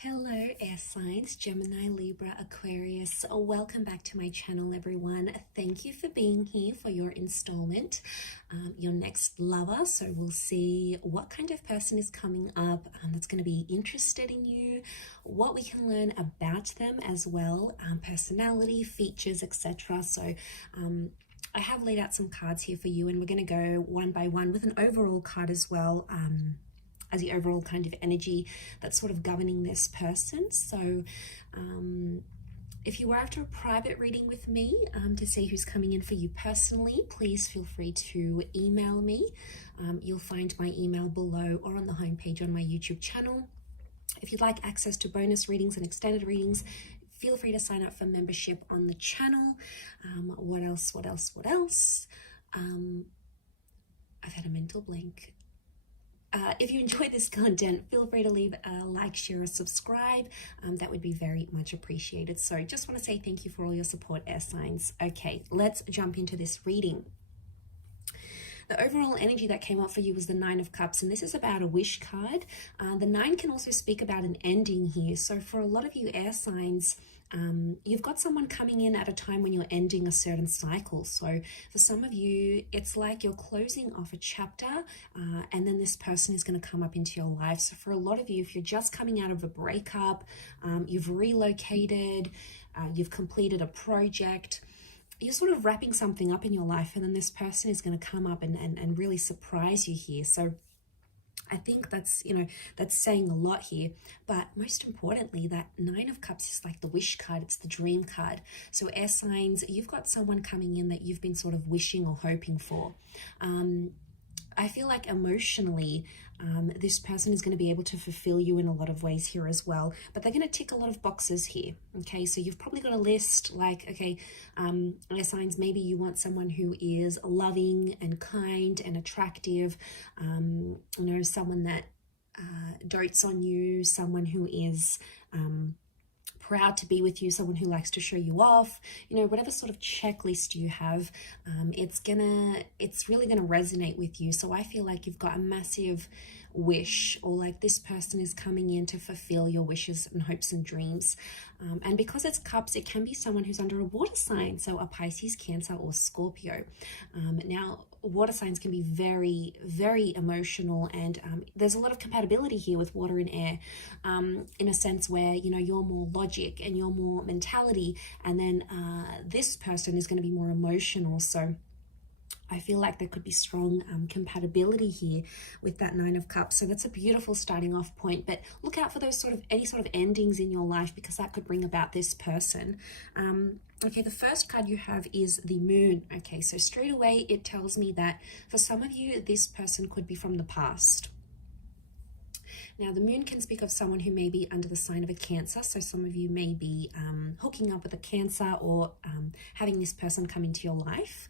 Hello air signs, Gemini, Libra, Aquarius. Welcome back to my channel, everyone. Thank you for being here for your installment, your next lover. So we'll see what kind of person is coming up that's going to be interested in you, what we can learn about them as well, personality, features, etc. So I have laid out some cards here for you, and we're going to go one by one with an overall card as well, as the overall kind of energy that's sort of governing this person. So if you were after a private reading with me to see who's coming in for you personally, please feel free to email me. You'll find my email below or on the homepage on my YouTube channel. If you'd like access to bonus readings and extended readings, feel free to sign up for membership on the channel. What else? I've had a mental blank. If you enjoyed this content, feel free to leave a like, share, or subscribe. That would be very much appreciated. So just want to say thank you for all your support, air signs. Okay, let's jump into this reading. The overall energy that came up for you was the Nine of Cups, and this is about a wish card. The Nine can also speak about an ending here. So for a lot of you air signs, you've got someone coming in at a time when you're ending a certain cycle. So for some of you, it's like you're closing off a chapter and then this person is going to come up into your life. So for a lot of you, if you're just coming out of a breakup, you've relocated, you've completed a project, you're sort of wrapping something up in your life, and then this person is going to come up and really surprise you here. So I think that's, that's saying a lot here. But most importantly, that Nine of Cups is like the wish card. It's the dream card. So air signs, you've got someone coming in that you've been sort of wishing or hoping for. I feel like emotionally, this person is going to be able to fulfill you in a lot of ways here as well, but they're going to tick a lot of boxes here. Okay, so you've probably got a list like, okay, air signs, maybe you want someone who is loving and kind and attractive, someone that dotes on you, someone who is proud to be with you, someone who likes to show you off, whatever sort of checklist you have, it's really gonna resonate with you. So I feel like you've got a massive wish, or like this person is coming in to fulfill your wishes and hopes and dreams. And because it's cups, it can be someone who's under a water sign, so a Pisces, Cancer, or Scorpio. Now, water signs can be very, very emotional, and there's a lot of compatibility here with water and air, in a sense where, you're more logic and you're more mentality, and then this person is going to be more emotional. So I feel like there could be strong compatibility here with that Nine of Cups. So that's a beautiful starting off point, but look out for those any sort of endings in your life, because that could bring about this person. Okay, the first card you have is the Moon. Okay, so straight away it tells me that for some of you, this person could be from the past. Now, the Moon can speak of someone who may be under the sign of a Cancer. So some of you may be hooking up with a Cancer, or having this person come into your life.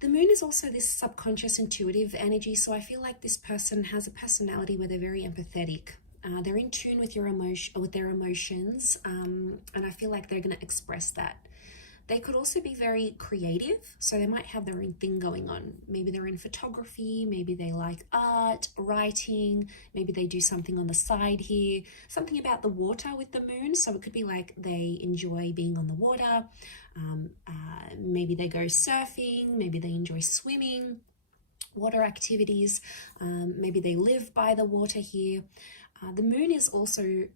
The Moon is also this subconscious intuitive energy. So I feel like this person has a personality where they're very empathetic. They're in tune with their emotions, and I feel like they're going to express that. They could also be very creative, so they might have their own thing going on. Maybe they're in photography, maybe they like art, writing, maybe they do something on the side here, something about the water with the Moon. So it could be like they enjoy being on the water, maybe they go surfing, maybe they enjoy swimming, water activities, maybe they live by the water here. The Moon is also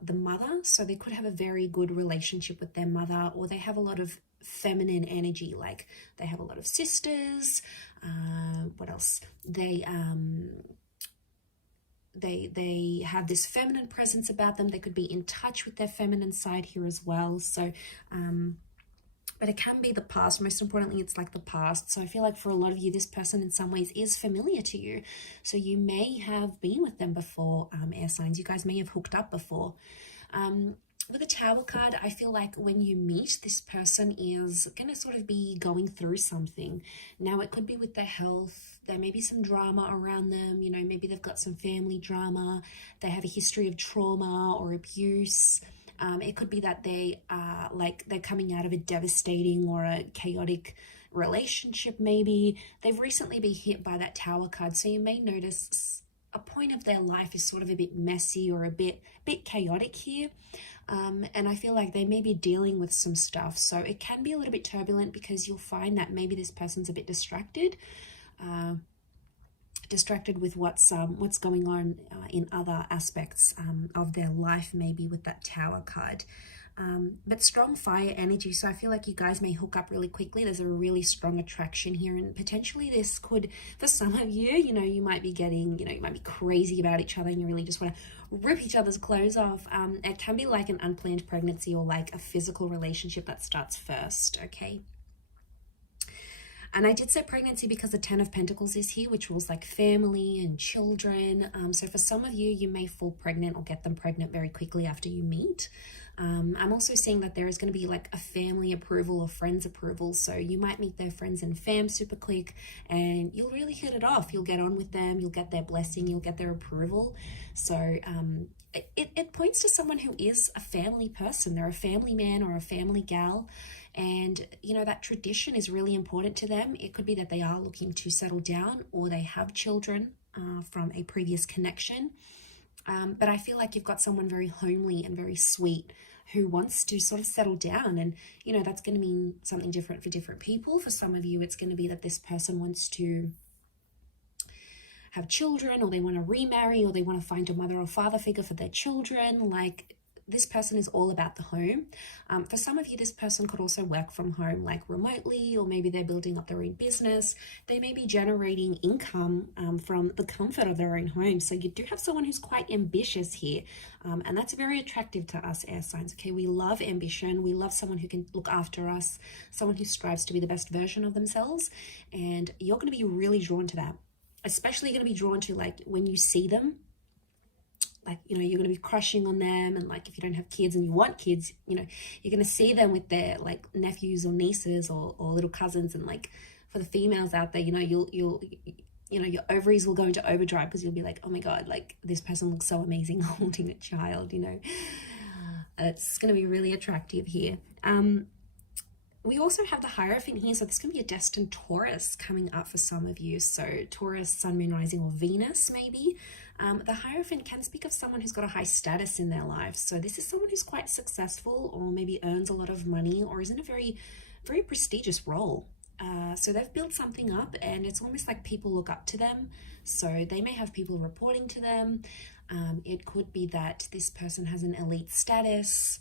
the mother, so they could have a very good relationship with their mother, or they have a lot of feminine energy, like they have a lot of sisters. What else? They have this feminine presence about them. They could be in touch with their feminine side here as well. So but it can be the past. Most importantly, it's like the past. So I feel like for a lot of you, this person in some ways is familiar to you. So you may have been with them before, air signs. You guys may have hooked up before. With the Tower card, I feel like when you meet, this person is going to sort of be going through something. Now, it could be with their health. There may be some drama around them. Maybe they've got some family drama. They have a history of trauma or abuse. It could be that they are they're coming out of a devastating or a chaotic relationship. Maybe they've recently been hit by that Tower card. So you may notice a point of their life is sort of a bit messy or a bit chaotic here. And I feel like they may be dealing with some stuff. So it can be a little bit turbulent because you'll find that maybe this person's a bit distracted. Distracted with what's going on in other aspects of their life, maybe with that Tower card. But strong fire energy, so I feel like you guys may hook up really quickly. There's a really strong attraction here, and potentially this could, for some of you, you might be getting, you might be crazy about each other and you really just want to rip each other's clothes off. It can be like an unplanned pregnancy or like a physical relationship that starts first, okay? And I did say pregnancy because the 10 of Pentacles is here, which rules like family and children. So for some of you, you may fall pregnant or get them pregnant very quickly after you meet. I'm also seeing that there is going to be like a family approval or friends approval. So you might meet their friends and fam super quick and you'll really hit it off. You'll get on with them. You'll get their blessing. You'll get their approval. So it points to someone who is a family person. They're a family man or a family gal. And, that tradition is really important to them. It could be that they are looking to settle down or they have children from a previous connection. But I feel like you've got someone very homely and very sweet who wants to sort of settle down. And, that's going to mean something different for different people. For some of you, it's going to be that this person wants to have children, or they want to remarry, or they want to find a mother or father figure for their children. Like, this person is all about the home. For some of you, this person could also work from home, like remotely, or maybe they're building up their own business. They may be generating income from the comfort of their own home. So you do have someone who's quite ambitious here. And that's very attractive to us air signs, okay? We love ambition. We love someone who can look after us, someone who strives to be the best version of themselves. And you're going to be really drawn to that. Especially going to be drawn to, like, when you see them, like, you're going to be crushing on them. And like, if you don't have kids and you want kids, you're going to see them with their like nephews or nieces or little cousins. And like, for the females out there, you'll your ovaries will go into overdrive because you'll be like, oh my God, like, this person looks so amazing holding a child, It's going to be really attractive here. We also have the Hierophant here, so there's going to be a destined Taurus coming up for some of you. So Taurus, Sun, Moon, Rising, or Venus maybe. The Hierophant can speak of someone who's got a high status in their life. So this is someone who's quite successful, or maybe earns a lot of money, or is in a very, very prestigious role. So they've built something up, and it's almost like people look up to them. So they may have people reporting to them. It could be that this person has an elite status.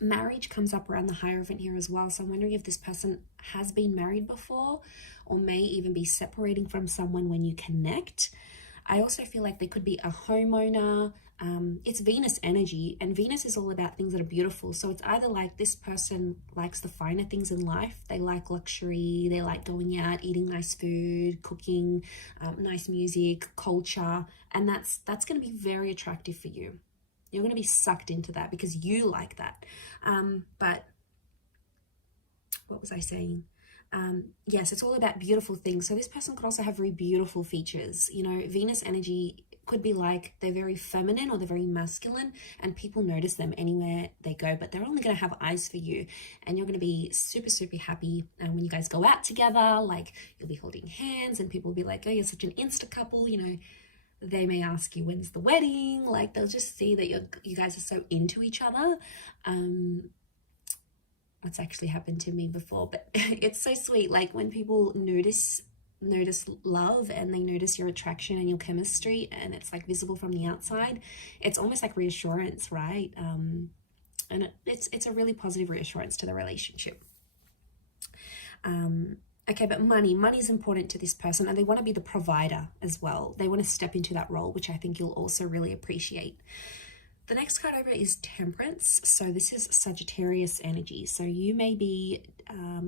Marriage comes up around the Hierophant here as well. So I'm wondering if this person has been married before, or may even be separating from someone when you connect. I also feel like they could be a homeowner. It's Venus energy, and Venus is all about things that are beautiful. So it's either like this person likes the finer things in life. They like luxury. They like going out, eating nice food, cooking, nice music, culture. And that's going to be very attractive for you. You're going to be sucked into that because you like that. But what was I saying? Yes, it's all about beautiful things. So this person could also have very beautiful features. Venus energy could be like they're very feminine or they're very masculine, and people notice them anywhere they go, but they're only going to have eyes for you, and you're going to be super, super happy. And when you guys go out together, like, you'll be holding hands and people will be like, oh, you're such an Insta couple, They may ask you, when's the wedding? Like, they'll just see that you guys are so into each other. What's actually happened to me before, but it's so sweet. Like, when people notice love and they notice your attraction and your chemistry, and it's like visible from the outside, it's almost like reassurance, right? And it's a really positive reassurance to the relationship. Okay, but money is important to this person, and they want to be the provider as well. They want to step into that role, which I think you'll also really appreciate. The next card over is Temperance. So this is Sagittarius energy. So you may be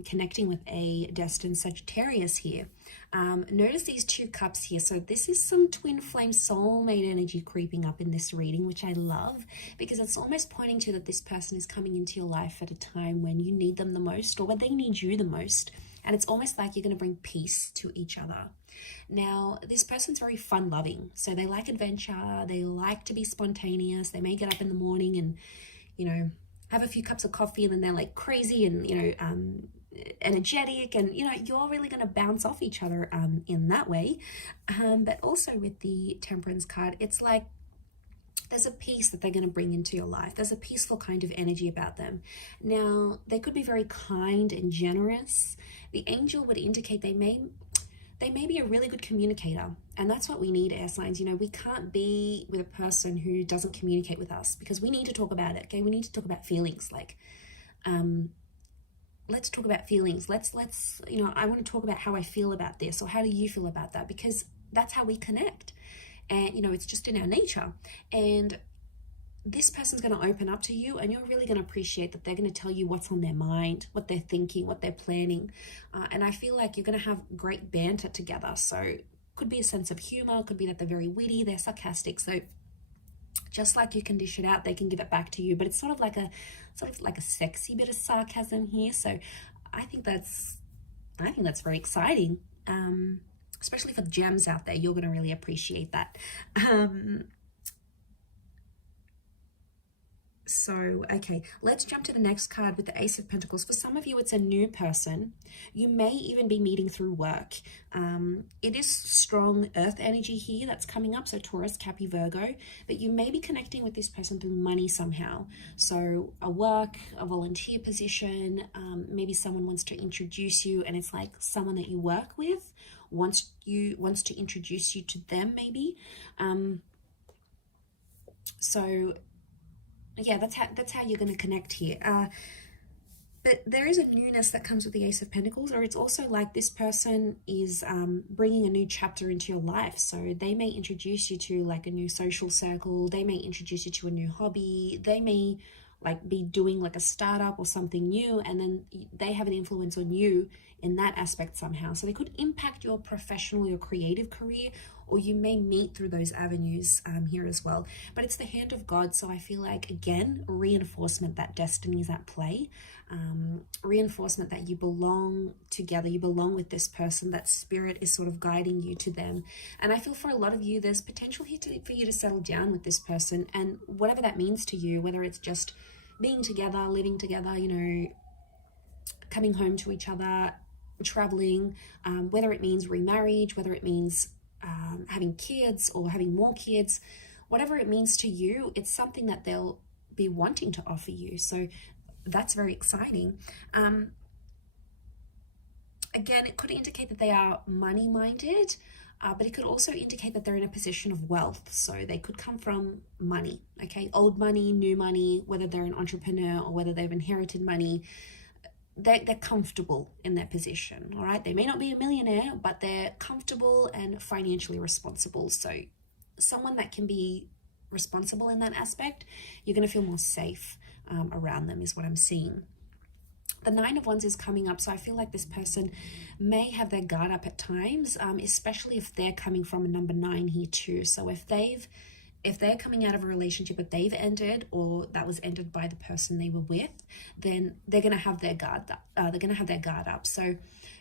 connecting with a destined Sagittarius here. Notice these 2 cups here. So this is some twin flame soulmate energy creeping up in this reading, which I love, because it's almost pointing to that this person is coming into your life at a time when you need them the most, or when they need you the most. And it's almost like you're going to bring peace to each other. Now, this person's very fun-loving. So they like adventure. They like to be spontaneous. They may get up in the morning and, have a few cups of coffee, and then they're like crazy and, energetic, and you know, you're really going to bounce off each other in that way. But also with the Temperance card, it's like there's a peace that they're going to bring into your life. There's a peaceful kind of energy about them. Now, they could be very kind and generous. The angel would indicate they may be a really good communicator, and that's what we need, air signs. You know, we can't be with a person who doesn't communicate with us, because we need to talk about it. Okay, we need to talk about feelings. Like, let's talk about feelings. Let's you know, I want to talk about how I feel about this, or how do you feel about that, because that's how we connect. And you know, it's just in our nature. And this person's going to open up to you, and you're really going to appreciate that they're going to tell you what's on their mind, what they're thinking, what they're planning. And I feel like you're going to have great banter together. So could be a sense of humor, could be that they're very witty, they're sarcastic. So just like you can dish it out, they can give it back to you. But it's sort of like a sexy bit of sarcasm here. So I think that's very exciting. Especially for the gems out there, you're going to really appreciate that. So, okay, let's jump to the next card with the Ace of Pentacles. For some of you, it's a new person. You may even be meeting through work. It is strong earth energy here that's coming up, so Taurus, Cappy, Virgo. But you may be connecting with this person through money somehow. So a work, a volunteer position, maybe someone wants to introduce you, and it's like someone that you work with wants to introduce you to them, maybe. So yeah, that's how you're going to connect here. But there is a newness that comes with the Ace of Pentacles, or it's also like this person is bringing a new chapter into your life. So they may introduce you to like a new social circle. They may introduce you to a new hobby. They may like be doing like a startup or something new, and then they have an influence on you in that aspect somehow. So they could impact your professional, your creative career, or you may meet through those avenues here as well. But it's the hand of God, so I feel like, again, reinforcement that destiny is at play, reinforcement that you belong together, you belong with this person, that spirit is sort of guiding you to them. And I feel for a lot of you, there's potential here for you to settle down with this person, and whatever that means to you, whether it's just being together, living together, you know, coming home to each other, traveling, whether it means remarriage, whether it means having kids or having more kids, whatever it means to you, it's something that they'll be wanting to offer you. So that's very exciting. Again, it could indicate that they are money minded, but it could also indicate that they're in a position of wealth. So they could come from money, okay? Old money, new money, whether they're an entrepreneur or whether they've inherited money. They're comfortable in their position, all right? They may not be a millionaire, but they're comfortable and financially responsible. So someone that can be responsible in that aspect, you're going to feel more safe around them is what I'm seeing. The Nine of Wands is coming up, so I feel like this person may have their guard up at times, especially if they're coming from a number 9 here too. So if they're coming out of a relationship that they've ended, or that was ended by the person they were with, then they're going to have their guard up. So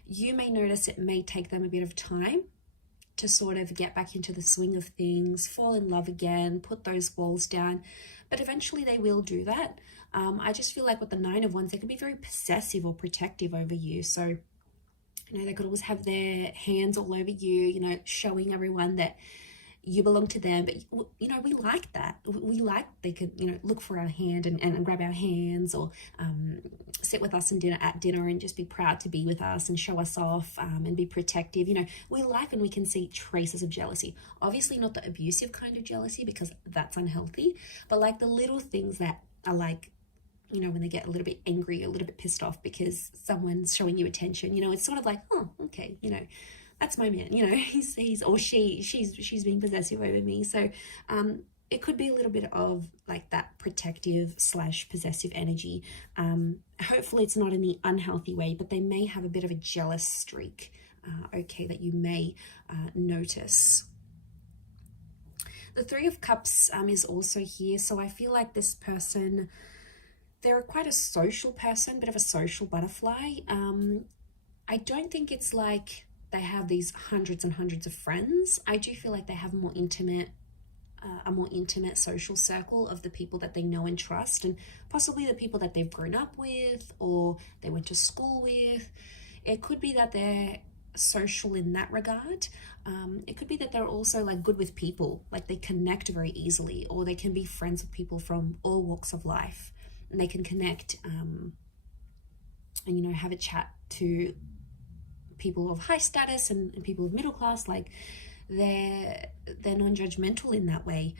you may notice it may take them a bit of time to sort of get back into the swing of things, fall in love again, put those walls down. But eventually they will do that. I just feel like with the Nine of Wands, they could be very possessive or protective over you. So, you know, they could always have their hands all over you, you know, showing everyone that you belong to them. But, you know, we like that. We like they could, you know, look for our hand and grab our hands, or sit with us at dinner and just be proud to be with us and show us off, and be protective. You know, we like when we can see traces of jealousy. Obviously not the abusive kind of jealousy, because that's unhealthy, but like the little things that are like, you know, when they get a little bit angry, a little bit pissed off because someone's showing you attention, you know, it's sort of like, oh, okay, you know, that's my man, you know, he's or she's being possessive over me. So it could be a little bit of like that protective / possessive energy. Hopefully it's not in the unhealthy way, but they may have a bit of a jealous streak, okay, that you may notice. The Three of Cups is also here. So I feel like this person, they're quite a social person, bit of a social butterfly. I don't think it's like they have these hundreds and hundreds of friends. I do feel like they have more intimate a more intimate social circle of the people that they know and trust, and possibly the people that they've grown up with or they went to school with. It could be that they're social in that regard. It could be that they're also like good with people, like they connect very easily, or they can be friends with people from all walks of life, and they can connect and, you know, have a chat to people of high status and people of middle class. Like they're non-judgmental in that way.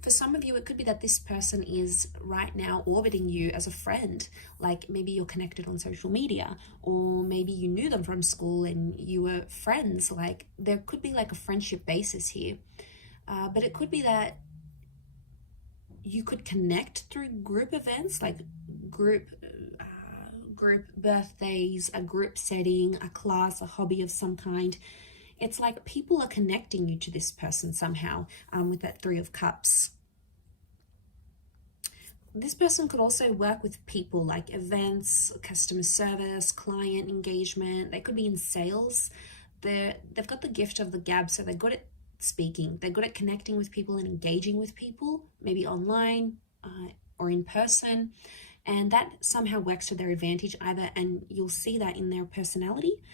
For some of you, it could be that this person is right now orbiting you as a friend. Like maybe you're connected on social media, or maybe you knew them from school and you were friends. Like there could be like a friendship basis here. But it could be that you could connect through group events, like group birthdays, a group setting, a class, a hobby of some kind. It's like people are connecting you to this person somehow, with that Three of Cups. This person could also work with people, like events, customer service, client engagement. They could be in sales. They've got the gift of the gab, so they're good at speaking. They're good at connecting with people and engaging with people, maybe online or in person. And that somehow works to their advantage either, and you'll see that in their personality,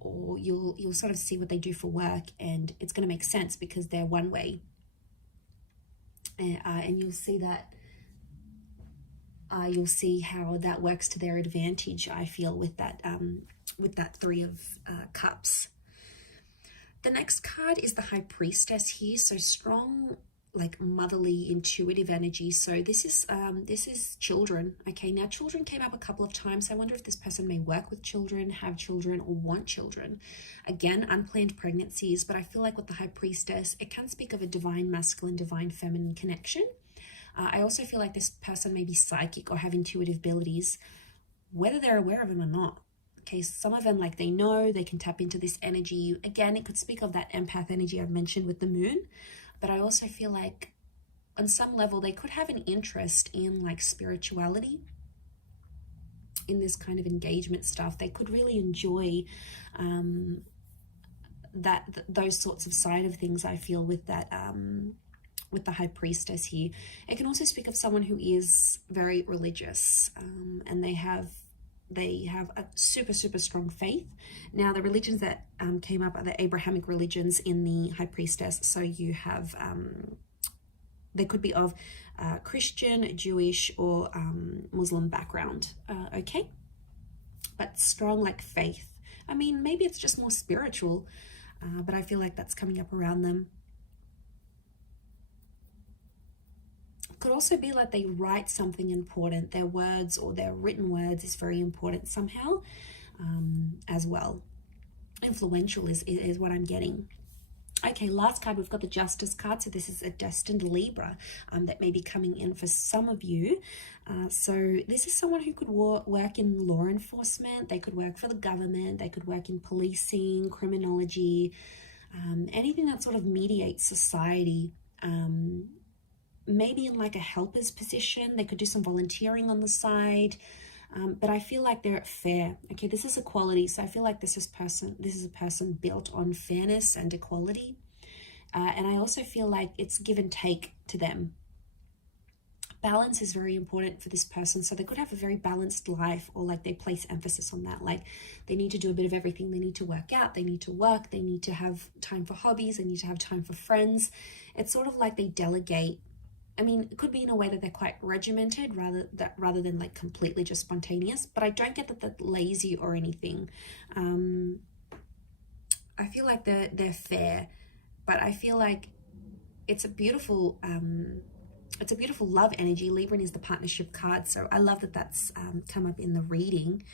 or you'll sort of see what they do for work, and it's going to make sense because they're one way. And you'll see that you'll see how that works to their advantage, I feel, with that Three of Cups. The next card is the High Priestess here. So strong, like motherly, intuitive energy. So this is children. Okay, now children came up a couple of times. I wonder if this person may work with children, have children, or want children. Again, unplanned pregnancies, but I feel like with the High Priestess, it can speak of a divine masculine, divine feminine connection. I also feel like this person may be psychic or have intuitive abilities, whether they're aware of them or not. Okay, some of them, like they know, they can tap into this energy. Again, it could speak of that empath energy I've mentioned with the moon. But I also feel like on some level, they could have an interest in like spirituality, in this kind of engagement stuff. They could really enjoy those sorts of side of things, I feel, with that, with the High Priestess here. It can also speak of someone who is very religious, and they have a super strong faith. Now the religions that came up are the Abrahamic religions in the High Priestess. So you have they could be of Christian, Jewish, or Muslim background. Okay, but strong like faith. I mean, maybe it's just more spiritual, but I feel like that's coming up around them. Could also be like they write something important. Their words or their written words is very important somehow, as well. Influential is what I'm getting. Okay, last card, we've got the Justice card. So this is a destined Libra that may be coming in for some of you. So this is someone who could work in law enforcement. They could work for the government. They could work in policing, criminology, anything that sort of mediates society. Maybe in like a helper's position. They could do some volunteering on the side. But I feel like they're fair. Okay, this is equality. So I feel like this is a person built on fairness and equality. And I also feel like it's give and take to them. Balance is very important for this person. So they could have a very balanced life, or like they place emphasis on that. Like they need to do a bit of everything. They need to work out, they need to work, they need to have time for hobbies, they need to have time for friends. It's sort of like they delegate. I mean, it could be in a way that they're quite regimented rather than like completely just spontaneous, but I don't get that they're lazy or anything. I feel like they're fair, but I feel like it's a beautiful love energy. Libra is the partnership card, so I love that that's come up in the reading.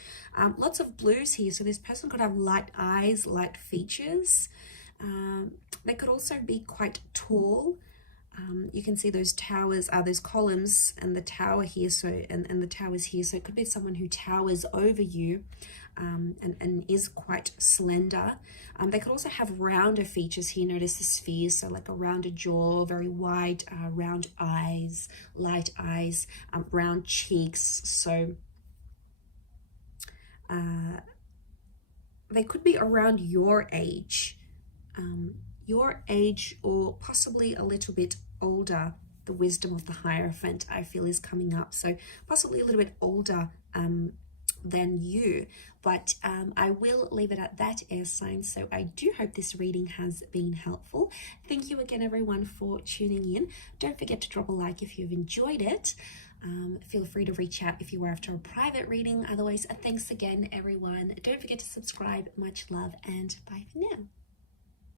Lots of blues here, so this person could have light eyes, light features. They could also be quite tall. You can see those towers, those columns, and the tower here. So and the towers here. So it could be someone who towers over you, and is quite slender. They could also have rounder features here. Notice the spheres, so like a rounded jaw, very wide, round eyes, light eyes, round cheeks. So they could be around your age, or possibly a little bit older. The wisdom of the Hierophant, I feel, is coming up. So possibly a little bit older than you, but I will leave it at that, air signs. So I do hope this reading has been helpful. Thank you again, everyone, for tuning in. Don't forget to drop a like if you've enjoyed it. Feel free to reach out if you are after a private reading. Otherwise, thanks again, everyone. Don't forget to subscribe. Much love, and bye for now.